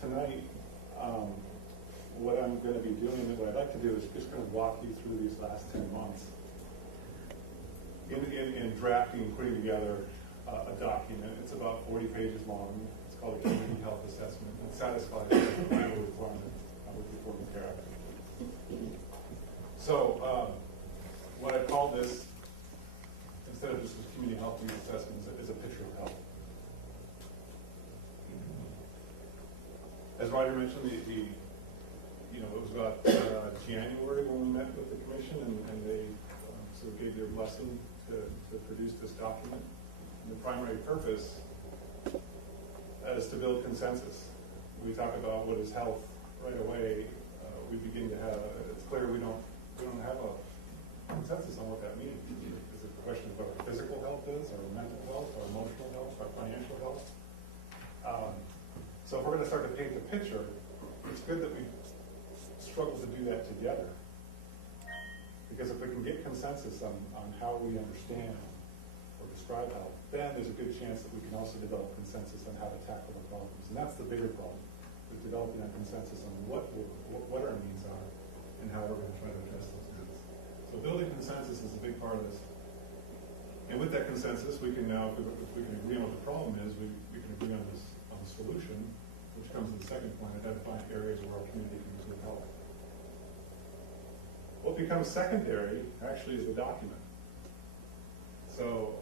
tonight, what I'm going to be doing, and what I'd like to do is just kind of walk you through these last 10 months in drafting and putting together a document. It's about 40 pages long. It's called a community health assessment. It satisfies the legal requirement with the Affordable Care Act. So what I call this, instead of just a community health needs assessment, is a picture of health. As Ryder mentioned, it was about January when we met with the commission, and they sort of gave their blessing to produce this document. And the primary purpose is to build consensus. We talk about what is health right away. We begin to have, it's clear we don't have a consensus on what that means. Is it a question of what our physical health is, our mental health, our emotional health, our financial health? So if we're going to start to paint the picture, it's good that we struggle to do that together. Because if we can get consensus on how we understand or describe health, then there's a good chance that we can also develop consensus on how to tackle the problems. And that's the bigger problem, is developing a consensus on what our needs are and how we're going to try to address those needs. So building consensus is a big part of this. And with that consensus, we can now, if we can agree on what the problem is, we can agree on the solution, which comes to the second point, identifying areas where our community can use with help. What becomes secondary actually is the document. So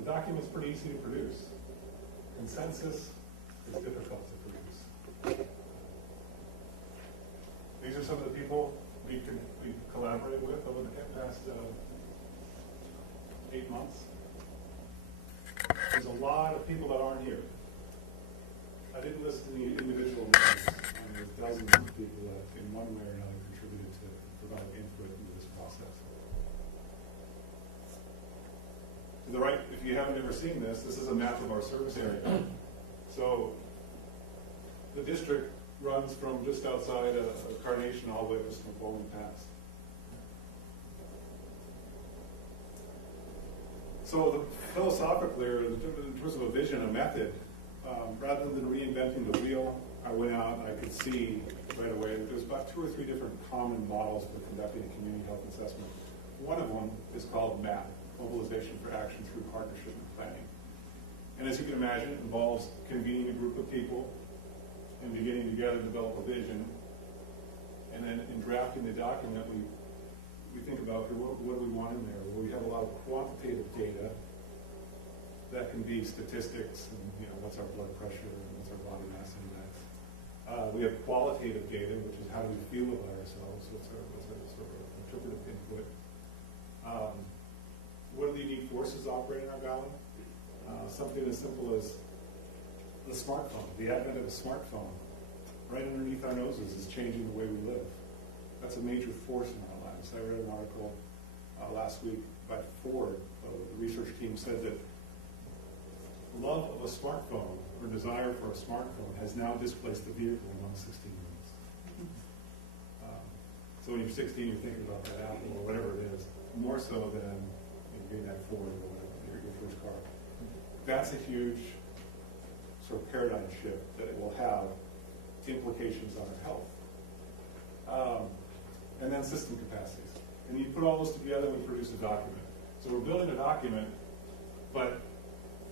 the document's pretty easy to produce. Consensus is difficult to produce. These are some of the people we collaborated with over the past 8 months. There's a lot of people that aren't here. I didn't list any individual names. There's dozens of people that in one way or another contributed to provide input into this process. To the right, if you haven't ever seen this is a map of our service area. So the district runs from just outside of Carnation all the way to Snoqualmie Pass. So philosophically, or in terms of a vision, a method, rather than reinventing the wheel, I went out and I could see right away that there's about 2 or 3 different common models for conducting a community health assessment. One of them is called MAP, Mobilization for Action Through Partnership and Planning. And as you can imagine, it involves convening a group of people and beginning together to develop a vision. And then in drafting the document, we think about what do we want in there. Well, we have a lot of quantitative data that can be statistics, and what's our blood pressure and what's our body mass index. We have qualitative data, which is how do we feel about ourselves, what's our sort of interpretive input. What are the unique forces operating our valley? Something as simple as the smartphone. The advent of a smartphone right underneath our noses is changing the way we live. That's a major force in our lives. I read an article last week by Ford. The research team said that love of a smartphone or desire for a smartphone has now displaced the vehicle among 16-year-olds. So when you're 16, you're thinking about that Apple or whatever it is, more so than getting that Ford or whatever, your first car. That's a huge sort of paradigm shift that it will have implications on our health. And then system capacities. And you put all those together and we produce a document. So we're building a document,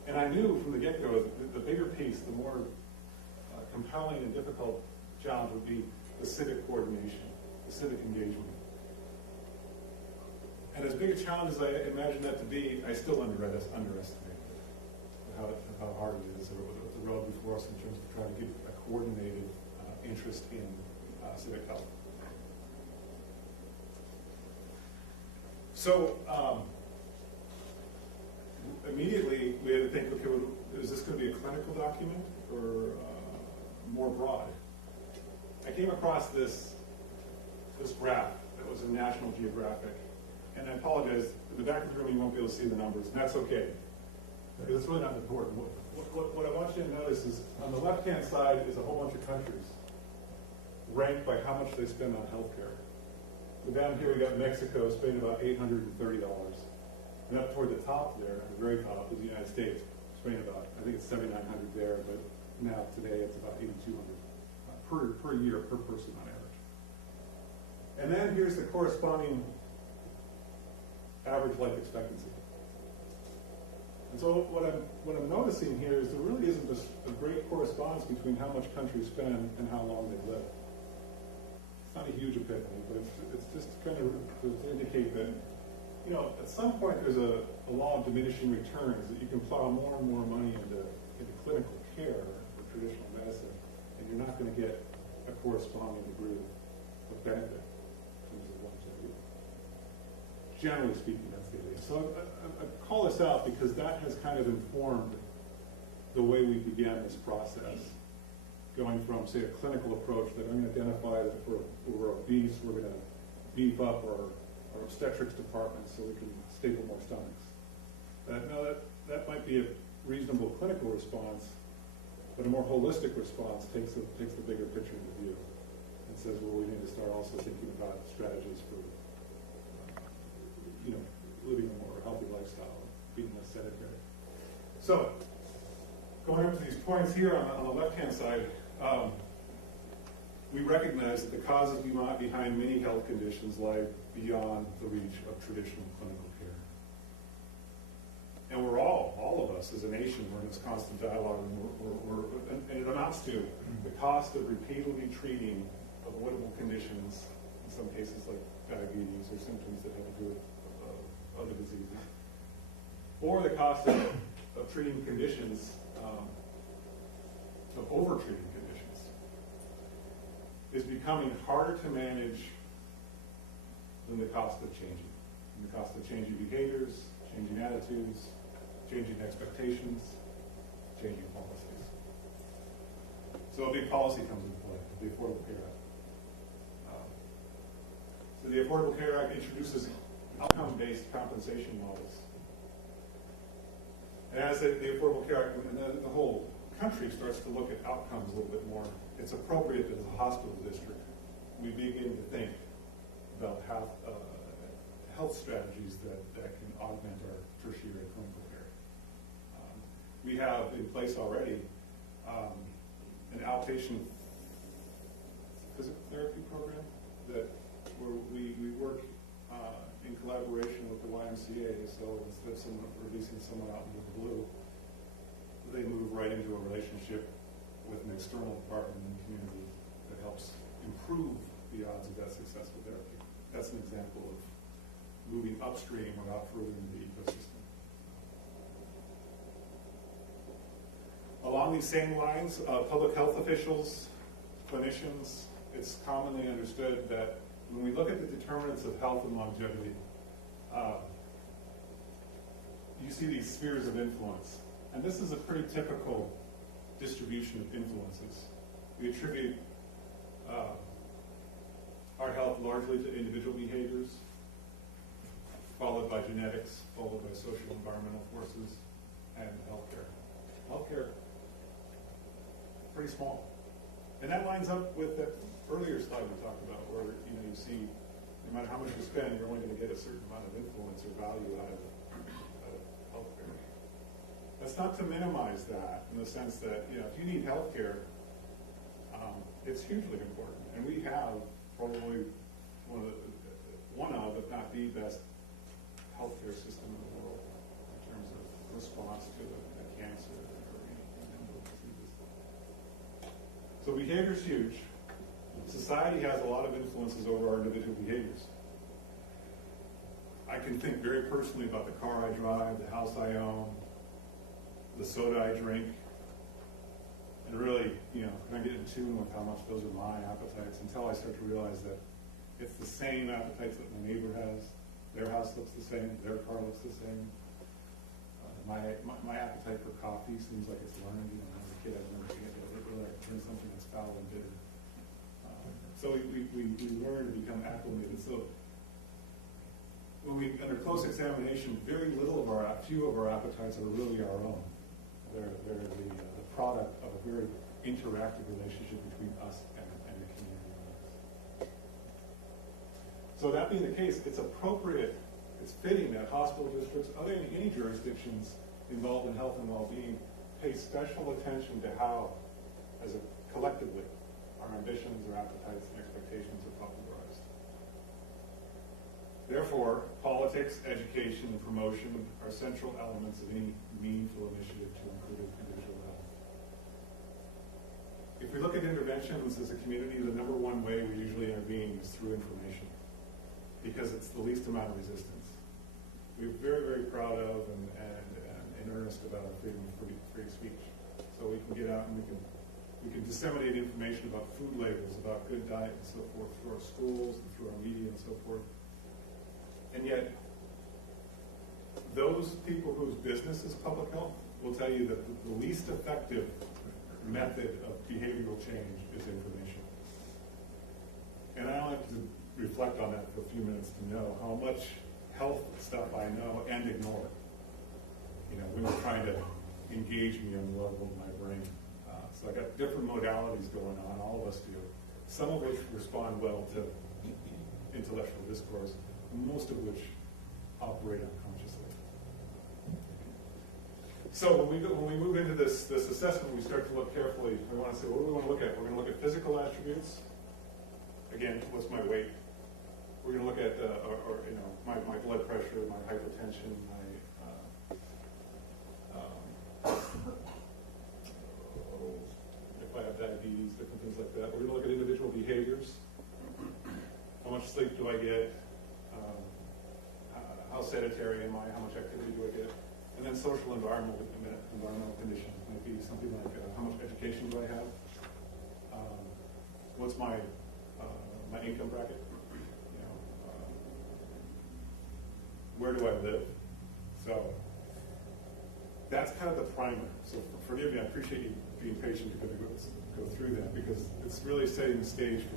and I knew from the get-go that the bigger piece, the more compelling and difficult challenge would be the civic coordination, the civic engagement. And as big a challenge as I imagine that to be, I still underestimate how hard it is, or the road before us in terms of trying to get a coordinated interest in civic health. So immediately we had to think, okay, is this going to be a clinical document or more broad? I came across this graph that was in National Geographic, and I apologize, in the back of the room you won't be able to see the numbers, and that's okay, because it's really not important. What I want you to notice is on the left-hand side is a whole bunch of countries ranked by how much they spend on healthcare. So down here we got Mexico spending about $830. And up toward the top there, at the very top, is the United States, spending about, I think it's $7,900 there, but now today it's about $8,200. per year, per person on average. And then here's the corresponding average life expectancy. And so what I'm noticing here is there really isn't a great correspondence between how much countries spend and how long they live. It's not a huge epiphany, but it's just kind of to indicate that, you know, at some point there's a law of diminishing returns, that you can plow more and more money into clinical care or traditional medicine, and you're not going to get a corresponding degree of benefit in terms of longevity. Generally speaking, that's the idea. So I call this out because that has kind of informed the way we began this process, going from, say, a clinical approach that I'm going to identify that if we're obese, we're going to beef up our obstetrics department so we can staple more stomachs. That might be a reasonable clinical response, but a more holistic response takes the bigger picture into view and says, well, we need to start also thinking about strategies for, living a more healthy lifestyle, being less sedentary. So, going up to these points here on the left-hand side, we recognize that the causes behind many health conditions lie beyond the reach of traditional clinical care. And we're all of us as a nation, we're in this constant dialogue, and it amounts to the cost of repeatedly treating avoidable conditions, in some cases like diabetes or symptoms that have to do with other diseases, or the cost of treating conditions, of over-treating conditions, is becoming harder to manage than the cost of changing. And the cost of changing behaviors, changing attitudes, changing expectations, changing policies. So a big policy comes into play, the Affordable Care Act. So the Affordable Care Act introduces outcome-based compensation models. And as the Affordable Care Act and the whole country starts to look at outcomes a little bit more, it's appropriate that as a hospital district, we begin to think about health strategies that can augment our tertiary clinical care. We have in place already an outpatient physical therapy program where we work in collaboration with the YMCA. So instead of releasing someone out into the blue, they move right into a relationship with an external department in the community that helps improve the odds of that successful therapy. That's an example of moving upstream without furthering the ecosystem. Along these same lines, public health officials, clinicians, it's commonly understood that when we look at the determinants of health and longevity, you see these spheres of influence. And this is a pretty typical distribution of influences. We attribute our health largely to individual behaviors, followed by genetics, followed by social and environmental forces, and healthcare. Healthcare, pretty small. And that lines up with that earlier slide we talked about, where you see no matter how much you spend, you're only going to get a certain amount of influence or value out of healthcare. That's not to minimize that in the sense that if you need healthcare, it's hugely important, and we have probably one of, if not the best, healthcare system in the world in terms of response to a cancer or any number of diseases. So behavior is huge. Society has a lot of influences over our individual behaviors. I can think very personally about the car I drive, the house I own, the soda I drink, and really, can I get in tune with how much those are my appetites until I start to realize that it's the same appetites that my neighbor has. Their house looks the same, their car looks the same. My appetite for coffee seems like it's learned. As a kid, I've never seen it really drink something that's foul and bitter. So we learn to become acclimated. So when under close examination, few of our appetites are really our own. They're the product of a very interactive relationship between us and the community. So that being the case, it's appropriate, it's fitting that hospital districts, any jurisdictions involved in health and well-being, pay special attention to how, collectively, our appetites and expectations are popularized. Therefore, politics, education, and promotion are central elements of any meaningful initiative to improve individual health. If we look at interventions as a community, the number one way we usually intervene is through information, because it's the least amount of resistance. We're very, very proud of and in earnest about our freedom of free speech. So we can get out and we can disseminate information about food labels, about good diet and so forth through our schools and through our media and so forth. And yet, those people whose business is public health will tell you that the least effective method of behavioral change is information. And I only have to reflect on that for a few minutes to know how much health stuff I know and ignore. When they're trying to engage me on the level of my brain. So I got different modalities going on, all of us do. Some of which respond well to intellectual discourse, most of which operate unconsciously. So when we move into this assessment, we start to look carefully. We want to say, what do we want to look at? We're going to look at physical attributes. Again, what's my weight? We're going to look at my blood pressure, my hypertension, if I have diabetes, different things like that. We're going to look at individual behaviors. How much sleep do I get? How sedentary am I? How much activity do I get? And then social environmental conditions might be something like how much education do I have? What's my income bracket? Where do I live? So that's kind of the primer. So forgive me, I appreciate you being patient to go through that, because it's really setting the stage for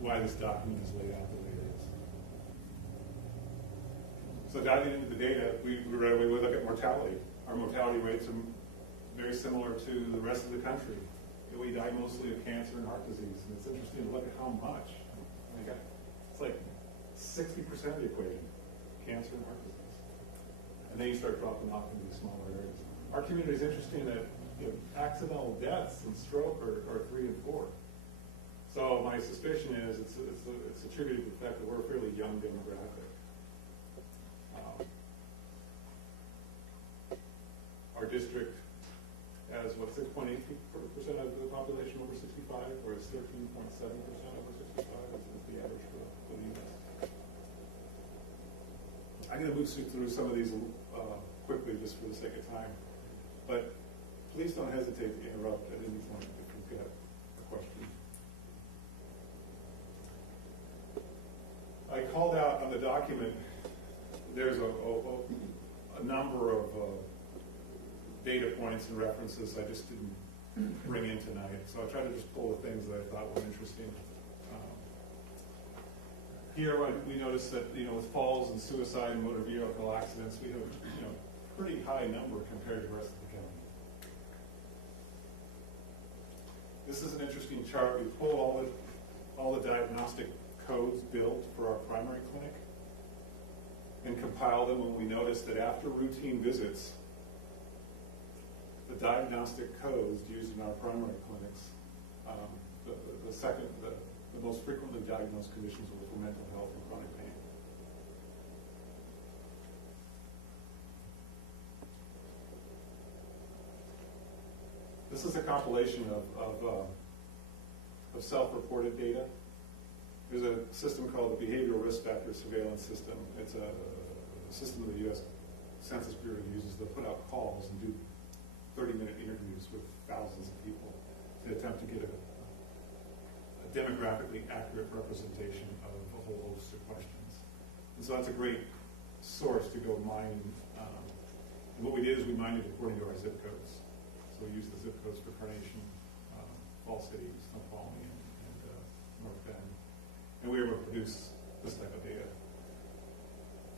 why this document is laid out the way it is. So diving into the data, we right away look at mortality. Our mortality rates are very similar to the rest of the country. We die mostly of cancer and heart disease, and it's interesting to look at how much. It's like 60% of the equation, cancer and heart disease. And then you start dropping off into these smaller areas. Our community is interesting that accidental deaths and stroke are 3 and 4. So my suspicion is it's attributed to the fact that we're a fairly young demographic. Our district has 6.8% of the population over 65, whereas 13.7% over 65 is the average for the U.S. I'm going to move through some of these quickly just for the sake of time, but please don't hesitate to interrupt at any point if you've got a question. I called out on the document, there's a number of data points and references I just didn't bring in tonight, so I tried to just pull the things that I thought were interesting. Here we noticed that with falls and suicide and motor vehicle accidents, we have a pretty high number compared to the rest of the county. This is an interesting chart. We pull all the diagnostic codes built for our primary clinic and compile them, and we noticed that after routine visits, the diagnostic codes used in our primary clinics, the most frequently diagnosed conditions were for mental health and chronic pain. This is a compilation of self-reported data. There's a system called the Behavioral Risk Factor Surveillance System. It's a system that the U.S. Census Bureau uses to put out calls and do 30-minute interviews with thousands of people to attempt to get a demographically accurate representation of a whole host of questions. And so that's a great source to go mine. And what we did is we mined it according to our zip codes. So we used the zip codes for Carnation, Fall City, Snoqualmie, and North Bend. And we were able to produce this type of data.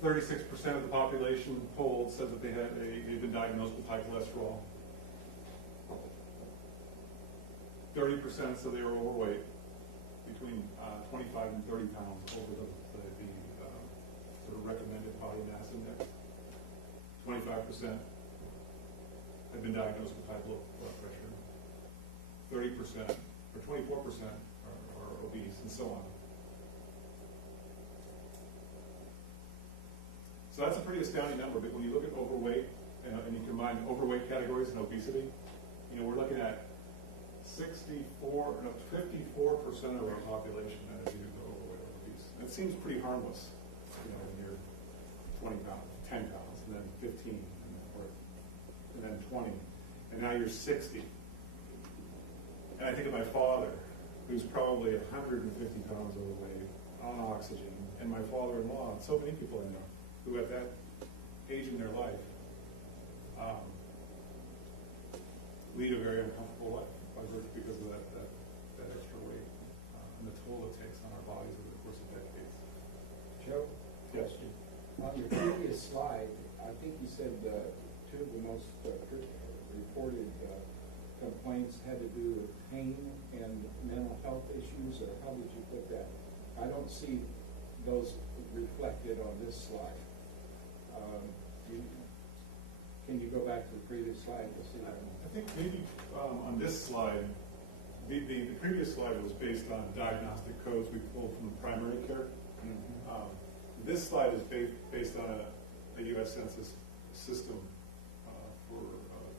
36% of the population polled said that they'd been diagnosed with high cholesterol. 30% said they were overweight, between 25 and 30 pounds over the sort of recommended body mass index. 25% had been diagnosed with high blood pressure. 30% or 24% are and so on. So that's a pretty astounding number, but when you look at overweight, and you combine overweight categories and obesity, you know, we're looking at 54% of our population that is either overweight or obese. That seems pretty harmless, you know, when you're 20 pounds, 10 pounds, and then 15, and then 20, and now you're 60. And I think of my father, who's probably 150 pounds overweight, on oxygen, and my father-in-law, and so many people I know, who at that age in their life lead a very uncomfortable life because of that extra weight and the toll it takes on our bodies over the course of decades. Joe? Yes. On your previous slide, I think you said two of the most reported complaints had to do with pain and mental health issues, or how did you put that? I don't see those reflected on this slide. Can you go back to the previous slide to see that? I think maybe on this slide, the previous slide was based on diagnostic codes we pulled from primary care. Mm-hmm. This slide is based on a U.S. Census system for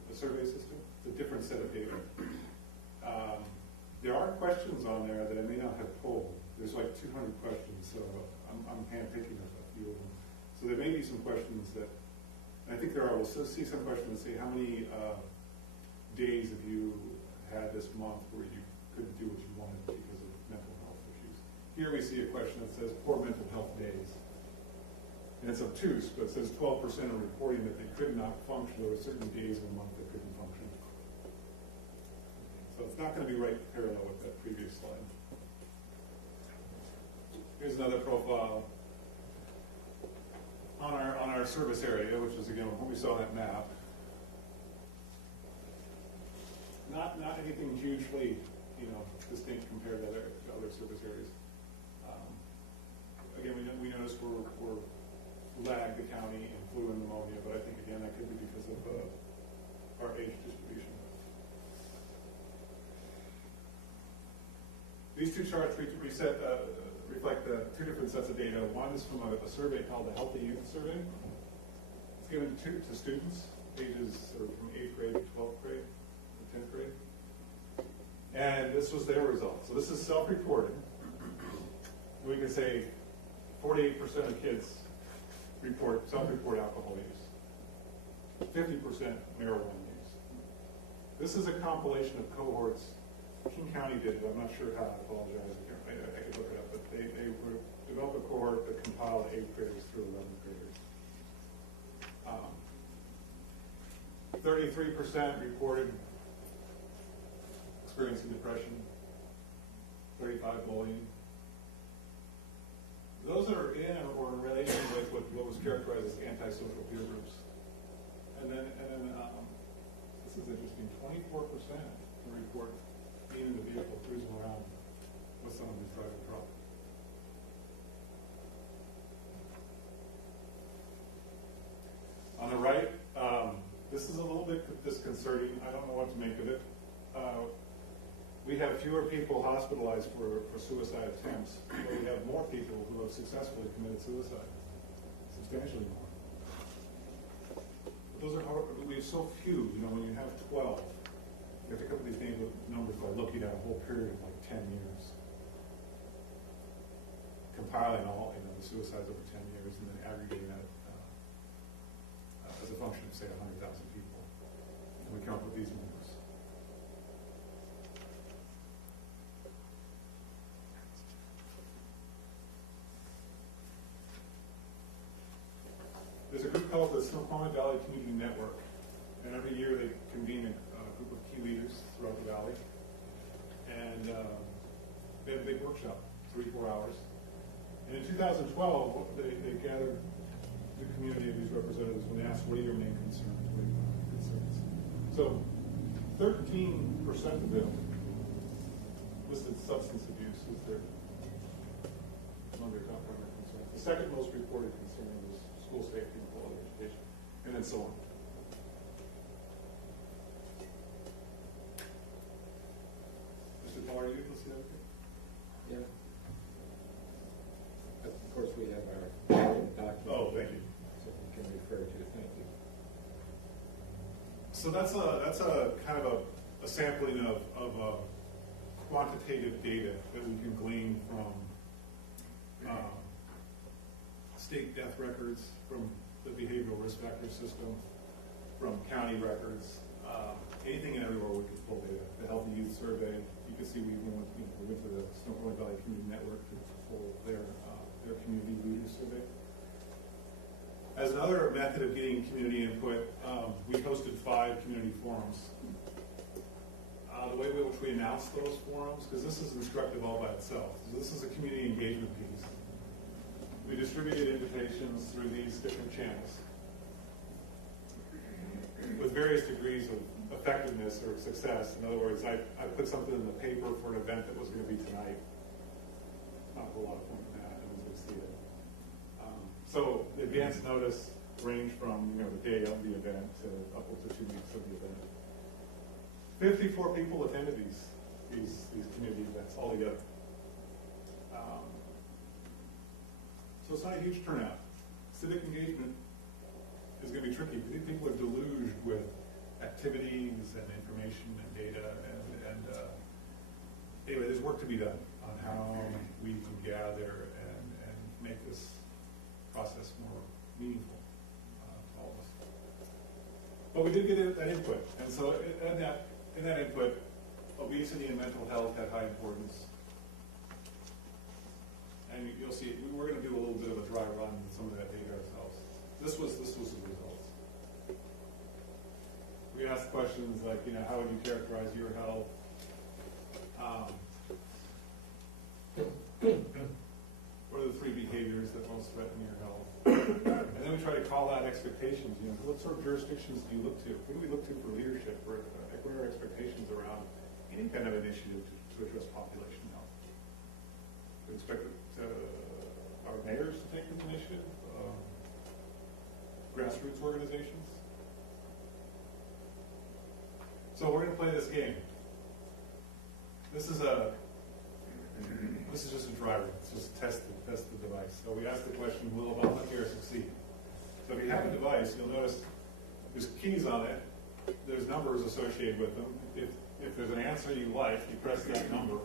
the survey system. It's a different set of data. There are questions on there that I may not have pulled. There's like 200 questions, so I'm handpicking a few of them. So there may be some questions that, and I think there are, we'll see some questions that say, how many days have you had this month where you couldn't do what you wanted because of mental health issues? Here we see a question that says, poor mental health days. And it's obtuse, but it says 12% are reporting that they could not function. There were certain days in a month that couldn't function. So it's not going to be right parallel with that previous slide. Here's another profile on our service area, which is again what we saw on that map. Not anything hugely, distinct compared to other service areas. Again, we noticed we're lagged the county in flu and pneumonia, but I think again that could be because of our age distribution. These two charts reflect two different sets of data. One is from a survey called the Healthy Youth Survey. It's given to students, ages from 8th grade to 12th grade, or 10th grade. And this was their result. So this is self-reported. We can say 48% of kids self-report alcohol use, 50% marijuana use. This is a compilation of cohorts. King County did it. I'm not sure how. I apologize. I could look it up, but they developed a cohort that compiled 8th graders through 11th graders. 33% reported experiencing depression. 35% bullying. Those are in or in relation with what was characterized as antisocial peer groups. And then this is interesting. 24% can report being in the vehicle cruising around with someone who's driving trouble. On the right, this is a little bit disconcerting. I don't know what to make of it. We have fewer people hospitalized for suicide attempts, but we have more people who have successfully committed suicide, substantially more. But those are hard. We have so few. When you have 12, you have to come up with these numbers by looking at a whole period of like 10 years, compiling all the suicides over 10 years, and then aggregating that as a function of say 100,000 people, and we come up with these numbers. There's a group called the Snoqualmie Valley Community Network, and every year they convene a group of key leaders throughout the valley, and they have a big workshop, 3-4 hours. And in 2012, they gathered the community of these representatives when they asked, what are your main concerns? What are your main concerns? So 13% of them listed substance abuse as one of their top primary concerns. The second most reported concern was school safety and quality education, and then so on. Mr. Paul, are you able to see that? Yeah. So that's a kind of a sampling of quantitative data that we can glean from state death records, from the behavioral risk factor system, from county records, anything and everywhere we can pull data. The Healthy Youth Survey, you can see we went to the Snoqualmie Valley Community Network to pull their community leaders survey. As another method of getting community input, we hosted 5 community forums. The way in which we announced those forums, because this is instructive all by itself. So this is a community engagement piece. We distributed invitations through these different channels with various degrees of effectiveness or success. In other words, I put something in the paper for an event that was going to be tonight. Not a whole lot of point in that, no one's going to see it. So the advance notice ranged from the day of the event to upwards of 2 weeks of the event. 54 people attended these community events altogether. So it's not a huge turnout. Civic engagement is going to be tricky because people are deluged with activities and information and data, and anyway, there's work to be done on how we can gather and make this process more meaningful to all of us. But we did get that input, and so in that input, obesity and mental health had high importance. And you'll see, we're going to do a little bit of a dry run with some of that data ourselves. This was the results. We asked questions like, how would you characterize your health? What are the 3 behaviors that most threaten your health? And then we try to call out expectations. What sort of jurisdictions do you look to? Who do we look to for leadership? What are our expectations around any kind of initiative to address population health? We expect our mayors to take this initiative, grassroots organizations. So we're going to play this game. This is just a dry run. It's just a test the device. So we ask the question, will Obamacare succeed? So if you have a device, you'll notice there's keys on it. There's numbers associated with them. If there's an answer you like, you press that number.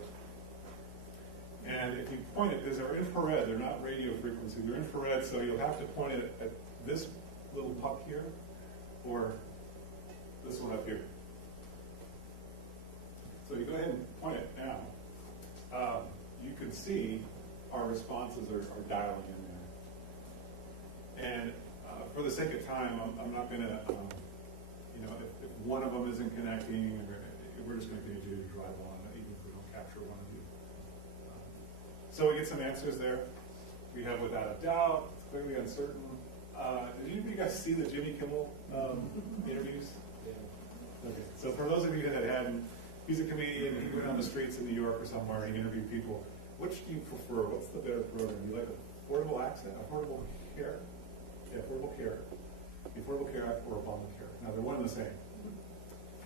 And if you point it, they're infrared, they're not radio frequency, they're infrared, so you'll have to point it at this little puck here, or this one up here. So you go ahead and point it now. You can see our responses are dialing in there. And for the sake of time, I'm not going to, if one of them isn't connecting, we're just going to continue to drive on, even if we don't capture one of you. So we get some answers there. We have without a doubt, it's clearly uncertain. Did you guys see the Jimmy Kimmel interviews? Yeah. Okay. So for those of you that hadn't, he's a comedian. He went on the streets in New York or somewhere and he interviewed people. Which do you prefer? What's the better program? You like affordable access, affordable care? Yeah, Affordable Care Act or Obamacare. Now they're one and the same.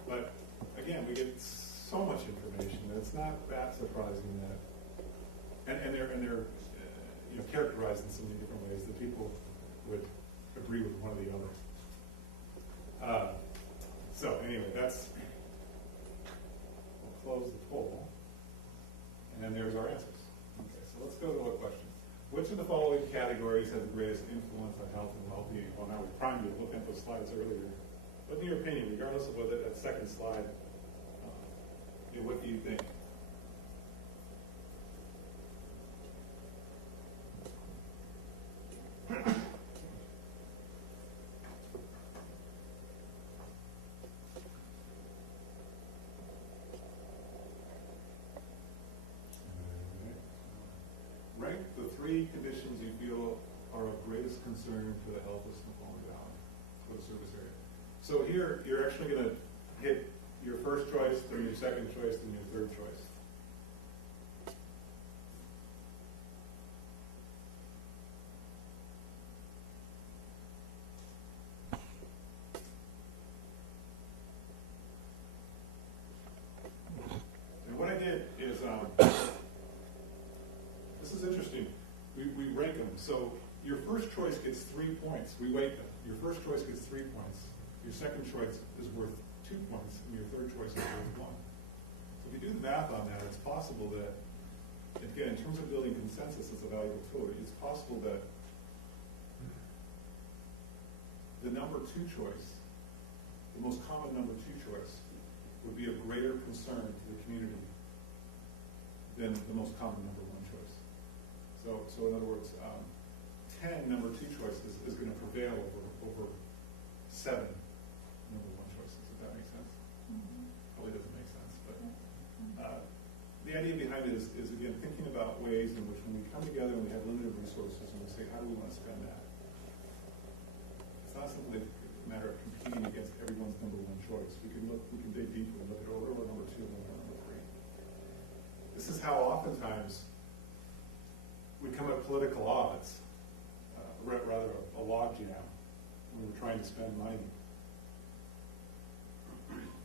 But again, we get so much information that it's not that surprising that, and they're characterized in so many different ways that people would agree with one or the other. So anyway, we'll close the poll, and then there's our answers. Okay, so let's go to a question. Which of the following categories has the greatest influence on health and well-being? Well, now we primed you looking at those slides earlier. But in your opinion, regardless of whether that second slide, what do you think? Rank the 3 conditions you feel are of greatest concern to the health of Snoqualmie Valley, for the service area. So here, you're actually going to hit your first choice, then your second choice, then your third choice. And what I did is, this is interesting. We rank them. So your first choice gets 3 points. We weight them. Your first choice gets 3 points. your second choice is worth 2 points, and your third choice is worth 1. So if you do the math on that, it's possible that, again, in terms of building consensus, it's a valuable tool. It's possible that the number 2 choice, the most common number 2 choice, would be of greater concern to the community than the most common number 1 choice. So in other words, 10 number 2 choices is going to prevail over 7 number 1 choices, if that makes sense. Probably doesn't make sense, but the idea behind it is again, thinking about ways in which when we come together and we have limited resources and we say, how do we want to spend that? It's not simply a matter of competing against everyone's number 1 choice. We can dig deeper and look at order number 2 and order number 3. This is how oftentimes we come at political odds, rather a log jam, when we're trying to spend money.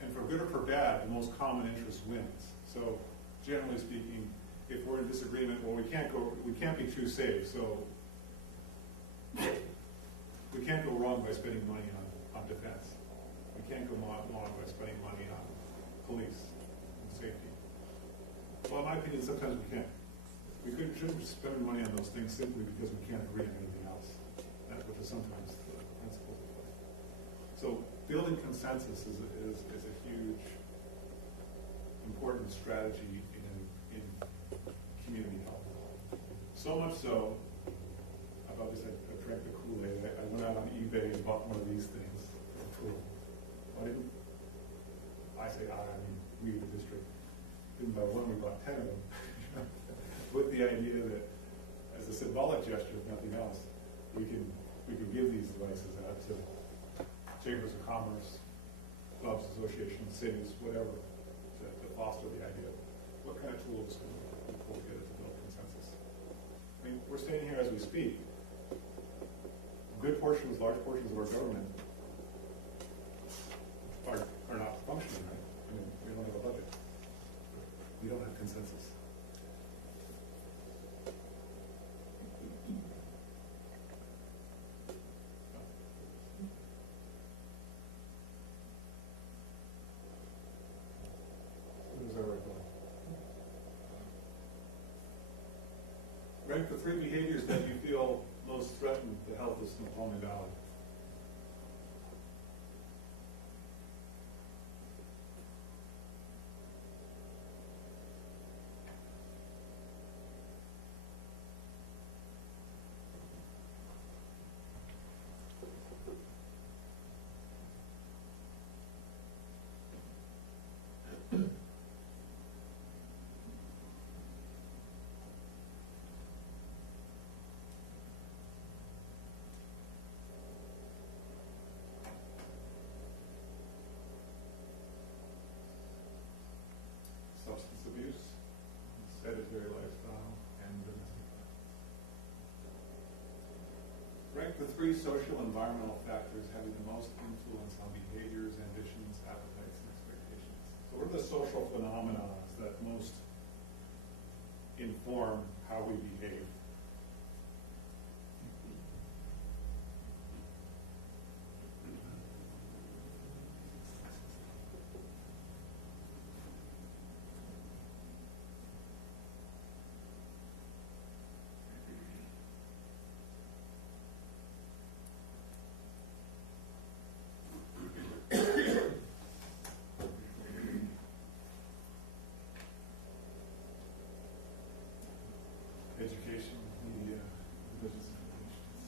And for good or for bad, the most common interest wins. So generally speaking, if we're in disagreement, well, we can't be too safe, so we can't go wrong by spending money on defense. We can't go wrong by spending money on police and safety. Well, in my opinion, sometimes we can. We shouldn't just spend money on those things simply because we can't agree on anything else. That's which is sometimes the principles of play. So building consensus is a huge, important strategy in community health. So much so, I've obviously I drank the Kool-Aid. I went out on eBay and bought one of these things. Cool. I mean we, the district, didn't buy one, we bought 10 of them. With the idea that, as a symbolic gesture, if nothing else, we can give these devices out to chambers of commerce, clubs, associations, cities, whatever, to foster the idea of what kind of tools can we pull together to build consensus. I mean, we're standing here as we speak. Large portions of our government are not functioning, right? I mean, we don't have a budget. We don't have consensus. Rank the 3 behaviors that you feel most threaten the health of Snoqualmie Valley. Substance abuse, sedentary lifestyle, and domestic violence. Rank the 3 social and environmental factors having the most influence on behaviors, ambitions, appetites, and expectations. So what are the social phenomena that most inform how we behave? Education, media, religious affiliations.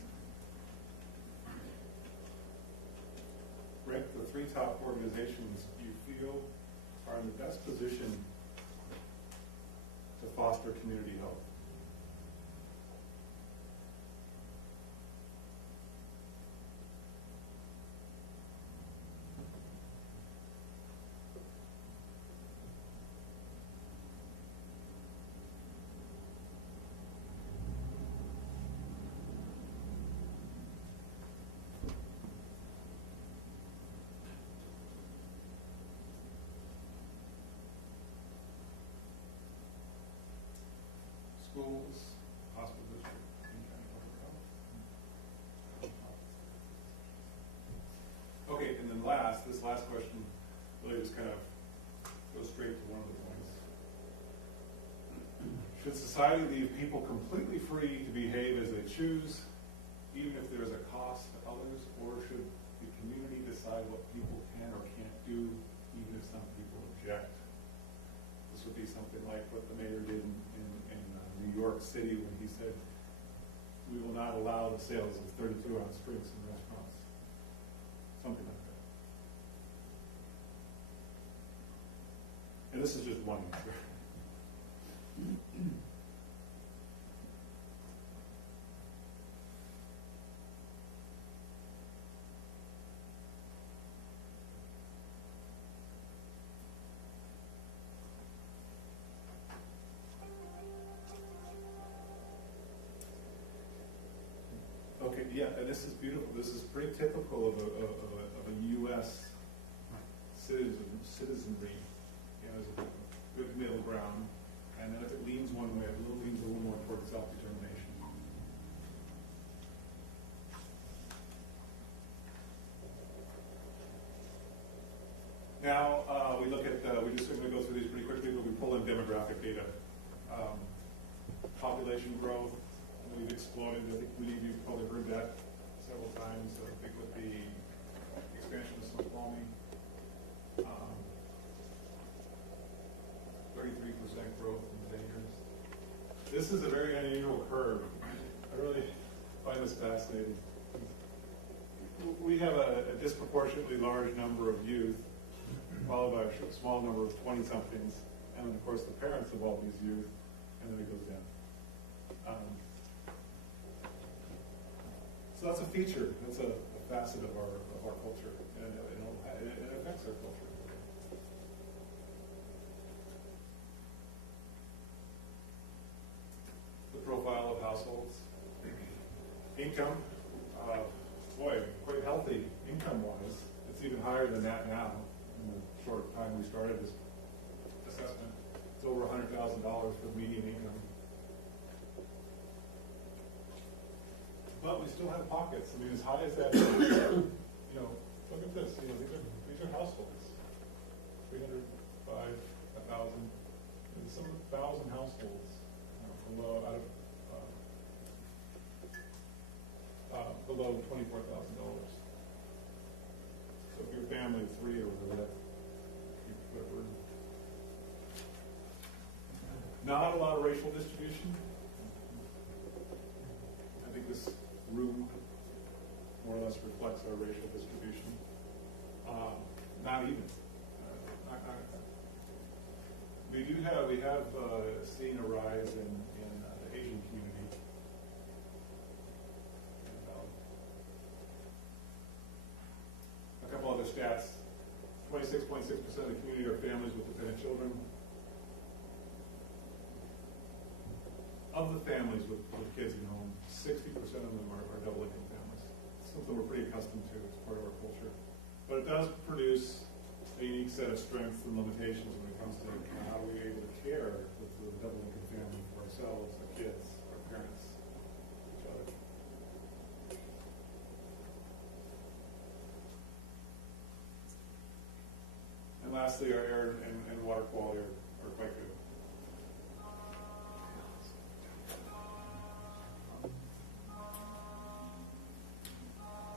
Rank the 3 top organizations you feel are in the best position to foster community health. Schools, hospital district, and county public health. Okay, and then just kind of go straight to one of the points. Should society leave people completely free to behave as they choose, even if there is a cost to others, or should the community decide what people can or can't do, even if some people object? This would be something like what the mayor did in New York City when he said, we will not allow the sales of 32-ounce drinks in restaurants. Something like that. And this is just one answer. Okay, yeah, and this is beautiful. This is pretty typical of a U.S. citizenry. You know, there's a good middle ground, and then if it leans one way, it leans a little more towards self-determination. Now, we look at, we're going to go through these pretty quickly, but we pull in demographic data. Population growth, we've exploded. I think many of you have probably heard that several times. I think with the expansion of Snoqualmie, 33% growth in 10 years. This is a very unusual curve. I really find this fascinating. We have a disproportionately large number of youth, followed by a small number of 20-somethings, and then of course the parents of all these youth, and then it goes down. So that's a feature. That's a facet of our culture, and it affects our culture. The profile of households, income. Boy, quite healthy income-wise. It's even higher than that now. In the short time we started this assessment, it's over $100,000 for the median income. But we still have pockets. I mean, as high as that is, you know, look at this. You know, these are households. 300, 5, 1,000. Some 1,000 households below below $24,000. So if your family of 3 or whatever, not a lot of racial distribution. I think this room more or less reflects our racial distribution. Not even. We have seen a rise in the Asian community. A couple other stats. 26.6% of the community are families with dependent children. Of the families with kids at home, 60% of them are double income families. Something we're pretty accustomed to as part of our culture. But it does produce a unique set of strengths and limitations when it comes to how we're able to care with the double income family for ourselves, our kids, our parents, each other. And lastly, our air and water quality are quite good.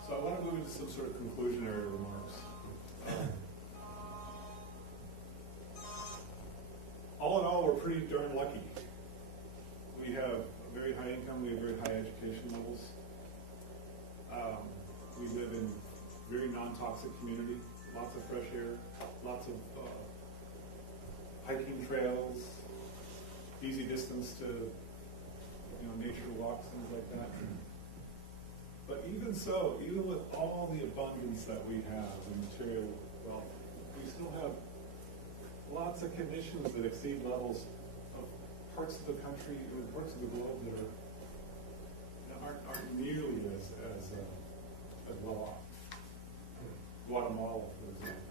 So I want to move into some sort of conclusionary remarks. All in all, we're pretty darn lucky. We have a very high income, we have very high education levels. We live in a very non-toxic community, lots of fresh air, lots of hiking trails, easy distance to nature walks, things like that. But even so, even with all the abundance that we have in material wealth, we still have lots of conditions that exceed levels of parts of the country or parts of the globe that aren't nearly as well off. Guatemala, for example,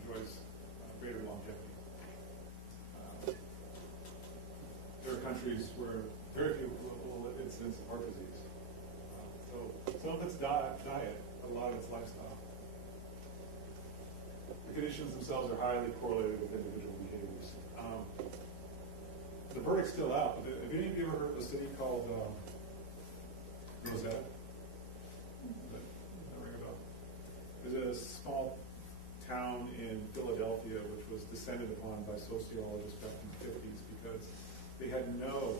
enjoys greater longevity. There are countries where very few low incidence of heart disease. So some of it's diet, a lot of it's lifestyle. conditions themselves are highly correlated with individual behaviors. The verdict's still out. Have any of you ever heard of a city called Rosetta? There's a small town in Philadelphia which was descended upon by sociologists back in the 50s because they had no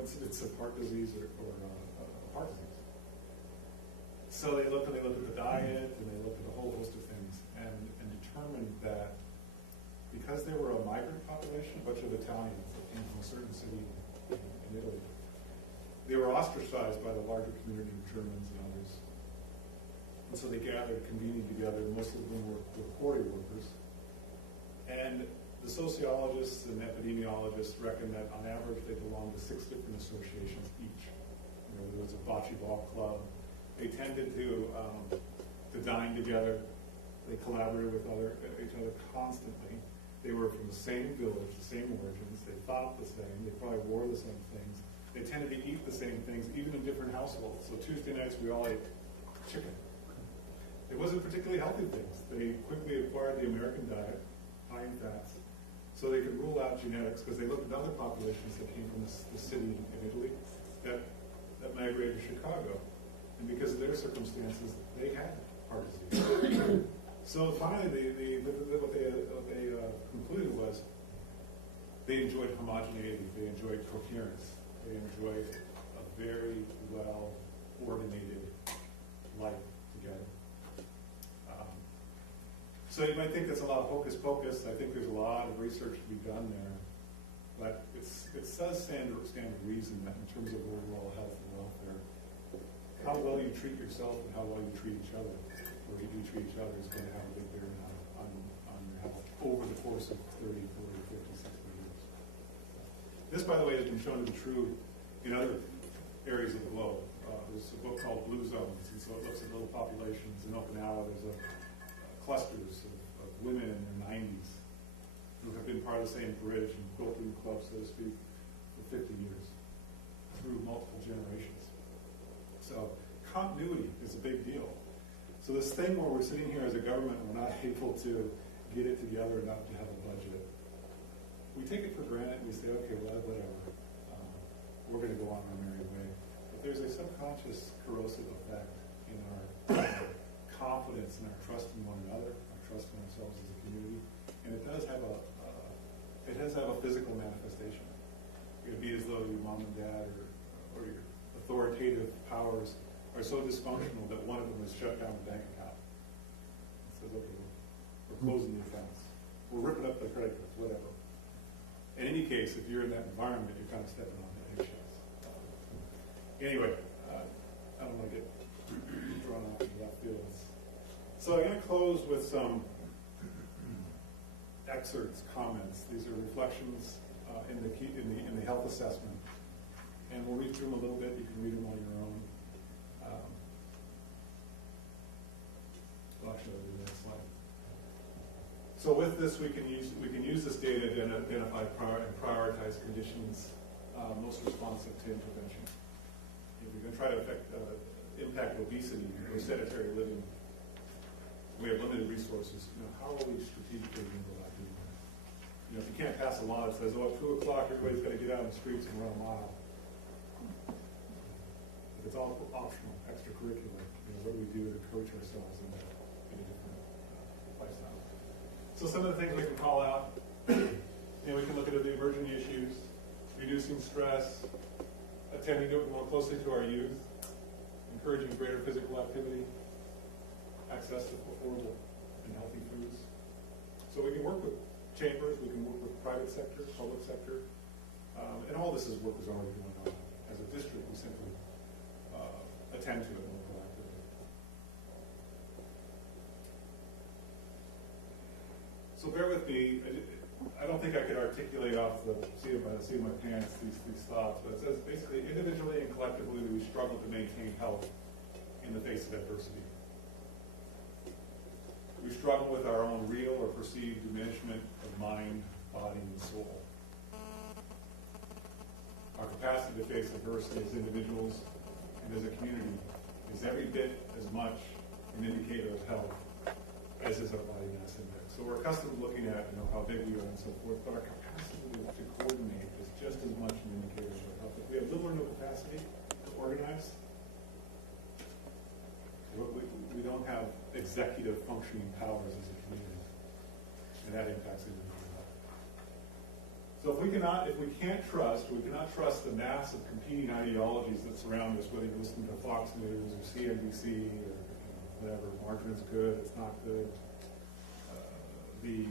incidence of heart disease or heart disease. So they looked at the diet and they looked at a whole host of things and determined that because they were a migrant population, a bunch of Italians that came from a certain city in Italy, they were ostracized by the larger community of Germans and others. And so they gathered, convening together. Most of them were quarry workers. And the sociologists and epidemiologists reckon that on average they belonged to 6 different associations each. There was a bocce ball club. They tended to dine together. They collaborated with each other constantly. They were from the same village, the same origins. They thought the same. They probably wore the same things. They tended to eat the same things, even in different households. So Tuesday nights we all ate chicken. It wasn't particularly healthy things. They quickly acquired the American diet, high in fats, so they could rule out genetics because they looked at other populations that came from the city in Italy that migrated to Chicago. And because of their circumstances, they had heart disease. So finally, what they concluded was they enjoyed homogeneity, they enjoyed coherence, they enjoyed a very well-ordinated life together. So you might think that's a lot of hocus pocus. I think there's a lot of research to be done there. But it does stand to reason that in terms of overall health and welfare, how well you treat yourself and how well you treat each other, or you do treat each other, is going to have a big bearing on your health over the course of 30, 40, 50, 60 years. This, by the way, has been shown to be true in other areas of the globe. There's a book called Blue Zones, and so it looks at little populations. In Okinawa, there's clusters of women in their 90s who have been part of the same bridge and quilting club, so to speak, for 50 years, through multiple generations. So continuity is a big deal. So this thing where we're sitting here as a government, we're not able to get it together enough to have a budget. We take it for granted and we say, okay, well, whatever. We're going to go on our merry way. But there's a subconscious corrosive effect in our confidence and our trust in one another, our trust in ourselves as a community. And it does have a physical manifestation. It would be as though your mom and dad or your authoritative powers are so dysfunctional that one of them has shut down the bank account. It says, okay, we're closing the accounts. We're ripping up the credit cards, whatever. In any case, if you're in that environment, you're kind of stepping on the eggshells. Anyway, I don't want to get drawn off into that field. So I'm going to close with some excerpts, comments. These are reflections in the health assessment. And we'll read through them a little bit. You can read them on your own. Well, actually, I'll do the next slide. So with this, we can use this data to identify and prioritize conditions most responsive to intervention. If you're going to try to impact obesity or sedentary living, we have limited resources. How are we strategically going to go about doing that? If you can't pass a law that says, at 2 o'clock, everybody's got to get out in the streets and run a mile. If it's all optional, extracurricular, what do we do to coach ourselves in a different lifestyle? So some of the things we can call out, we can look at the emerging issues, reducing stress, attending more closely to our youth, encouraging greater physical activity, access to affordable and healthy foods. So we can work with chambers, we can work with private sector, public sector, and all this work is already going on. As a district, we simply attend to it more proactively. So bear with me. I don't think I could articulate off the seat of my pants these thoughts, but it says basically individually and collectively we struggle to maintain health in the face of adversity. We struggle with our own real or perceived diminishment of mind, body, and soul. Our capacity to face adversity as individuals and as a community is every bit as much an indicator of health as is our body mass index. So we're accustomed to looking at, how big we are and so forth, but our capacity to coordinate is just as much an indicator of our health. If we have little or no capacity to organize, we don't have executive functioning powers as a community, and that impacts it. So if we cannot trust the mass of competing ideologies that surround us, whether you listen to Fox News or CNBC or whatever, margarine's good, it's not good, the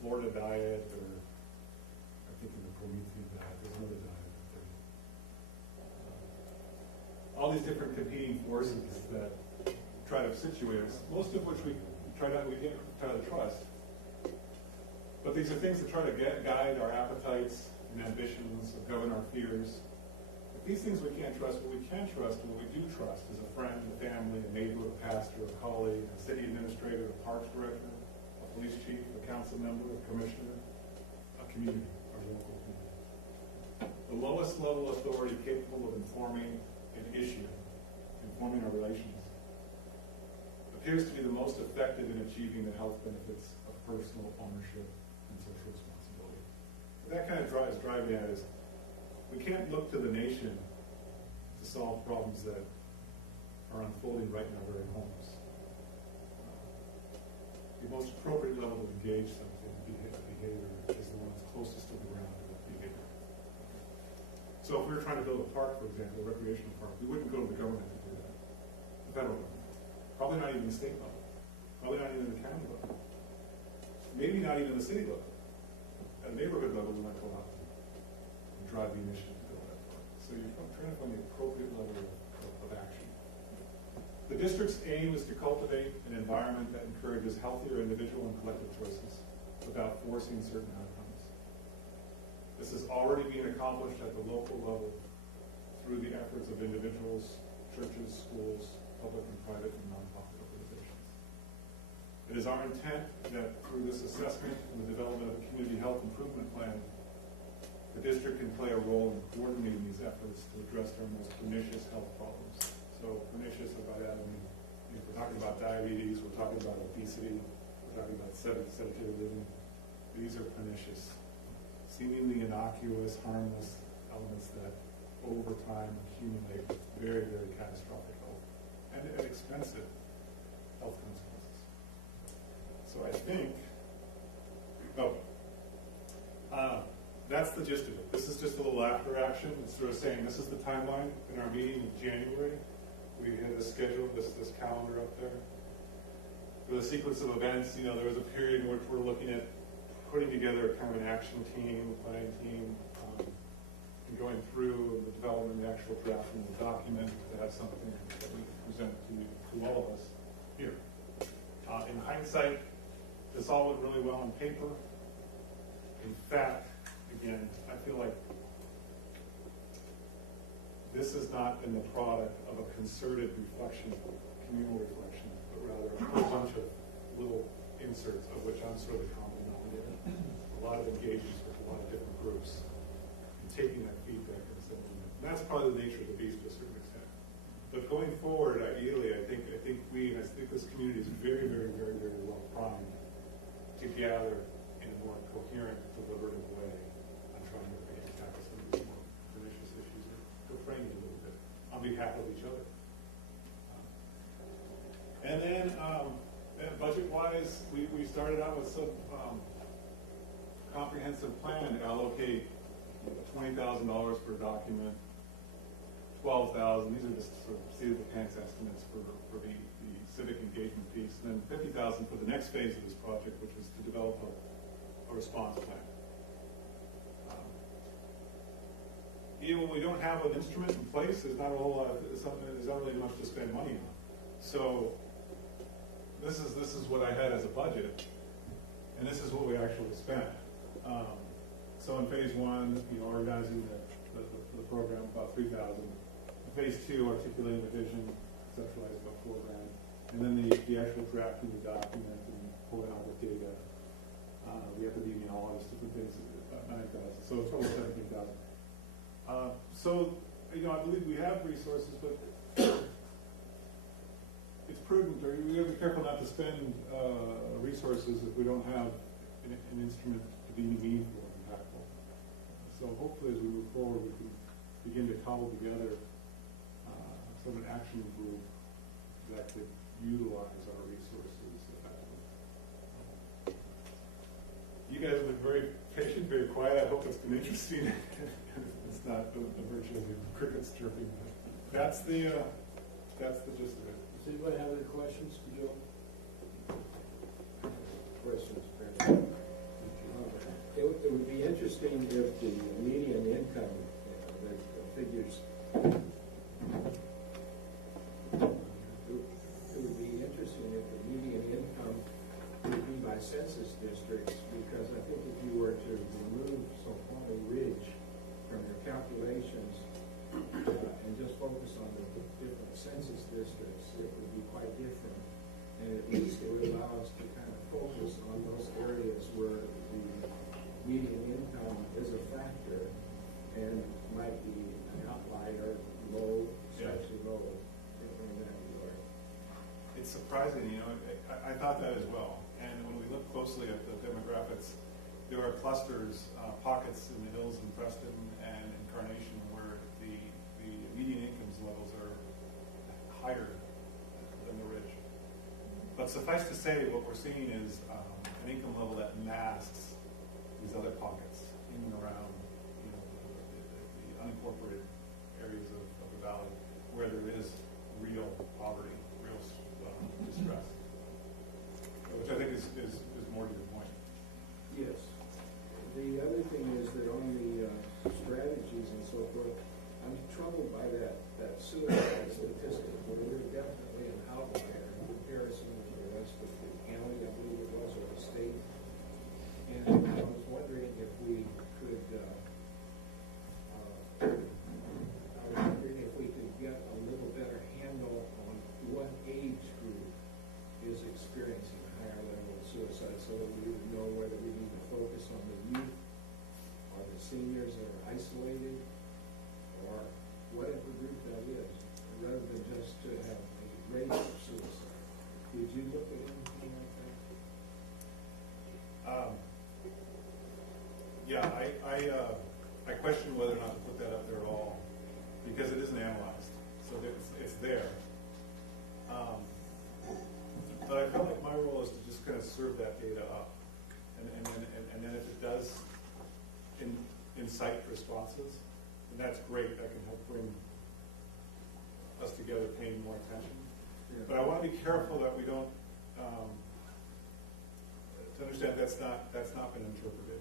Florida diet, or I'm thinking the Promethean diet, there's another diet out there. All these different competing forces that try to situate us, most of which we can't try to trust. But these are things that try to guide our appetites and ambitions, and govern our fears. But these things we can't trust. What we can trust, and what we do trust, is a friend, a family, a neighbor, a pastor, a colleague, a city administrator, a parks director, a police chief, a council member, a commissioner, a community, our local community. The lowest level authority capable of informing an issue, informing our relations, appears to be the most effective in achieving the health benefits of personal ownership and social responsibility. What that kind of is driving at is we can't look to the nation to solve problems that are unfolding right in our very homes. The most appropriate level to engage something, behavior, is the one that's closest to the ground of that behavior. So if we were trying to build a park, for example, a recreational park, we wouldn't go to the government to do that. The federal government. Probably not even the state level. Probably not even the county level. Maybe not even the city level. At a neighborhood level, we might go out and drive the initiative to build that park. So you're trying to find the appropriate level of action. The district's aim is to cultivate an environment that encourages healthier individual and collective choices without forcing certain outcomes. This is already being accomplished at the local level through the efforts of individuals, churches, schools, public and private and nonprofit organizations. It is our intent that through this assessment and the development of a community health improvement plan, the district can play a role in coordinating these efforts to address our most pernicious health problems. So pernicious, by that I mean, if we're talking about diabetes, we're talking about obesity, we're talking about sedentary living. These are pernicious, seemingly innocuous, harmless elements that over time accumulate very, very catastrophic health and expensive health consequences. So I think, that's the gist of it. This is just a little after action. It's sort of saying this is the timeline in our meeting in January. We had this schedule, this calendar up there. For the sequence of events, there was a period in which we're looking at putting together kind of an action team, a planning team, and going through the development and the actual drafting of the document to have something that we can present to all of us here. In hindsight, this all went really well on paper. In fact, again, I feel like this has not been the product of a concerted reflection, communal reflection, but rather a whole bunch of little inserts, of which I'm sort of the common denominator. A lot of engagements with a lot of different groups, and taking that feedback and sending it. And that's probably the nature of the beast to a certain extent. But going forward, ideally, I think this community is very, very, very, very well primed to gather in a more coherent, deliberative way on trying to tackle some of these more pernicious issues and to frame it a little bit on behalf of each other. And then budget-wise, we started out with some comprehensive plan to allocate $20,000 per document, $12,000. These are just sort of seat of the pants estimates for the civic engagement piece, and then $50,000 for the next phase of this project, which was to develop a response plan. Even when we don't have an instrument in place, there's not a whole lot. There's not really much to spend money on. So this is what I had as a budget, and this is what we actually spent. So in phase one, organizing the program, about $3,000. Phase two, articulating the vision, conceptualizing about $4,000. And then the actual drafting the document and pulling out the data, the epidemiologists, different things, about $9,000. So a total of $17,000. I believe we have resources, but it's prudent, or we gotta be careful not to spend resources if we don't have an instrument to be meaningful and impactful. So hopefully as we move forward, we can begin to cobble together sort of an action group that could utilize our resources effectively. You guys have been very patient, very quiet. I hope it's been interesting. It's not the virtue of the crickets chirping. That's the gist of it. Does anybody have any questions for Joe? Questions, Brent? It would be interesting if the median income, the figures, it would be interesting if the median income would be by census districts, because I think if you were to remove Snoqualmie Ridge from your calculations and just focus on the different census districts, it would be quite different. And at least it would allow us to kind of focus on those areas where the median income is a factor and might be an outlier, low, especially low in that regard. It's surprising, I thought that as well. And when we look closely at the demographics, there are clusters, pockets in the hills in Preston and Incarnation where the median incomes levels are higher than the ridge. But suffice to say, what we're seeing is an income level that masks these other pockets in and around, the unincorporated areas of the valley where there is real poverty, real distress, which I think is more to the point. Yes. The other thing is that on the strategies and so forth, I'm troubled by that suicide statistic, where we're definitely an outlier in comparison with the rest of the county, I believe it was, or the state. And I was wondering if we could, get a little better handle on what age group is experiencing a higher level of suicide, so that we would know whether we need to focus on the youth or the seniors that are isolated, or whatever group that is, rather than just to have a rate of suicide. Did you look at anything like that? I question whether or not to put that up there at all, because it isn't analyzed, so it's there. But I feel like my role is to just kind of serve that data up, and then if it does incite responses, then that's great. That can help bring us together, paying more attention. Yeah. But I want to be careful that we don't to understand that's not been interpreted.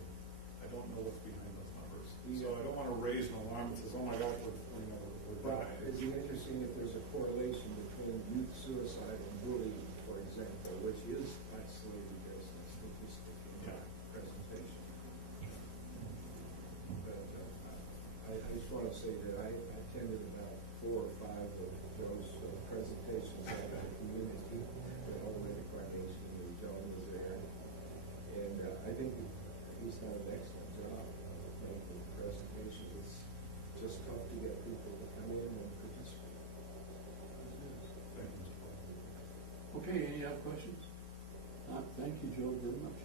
I don't know what's behind those numbers, so I don't want to raise an alarm that says, "Oh my gosh, we're Well, dying." it'd be interesting if there's a correlation between youth suicide and bullying, for example, which is isolated as a statistic in Yeah. the presentation. But I just want to say that I attended about 4 or 5 of those presentations at the community, all the way to Carnation, and Joan was there. And I think he's done an excellent job making the presentation. It's just tough to get people to come in and participate. Thank you. Okay, any other questions? Thank you, Joe, very much.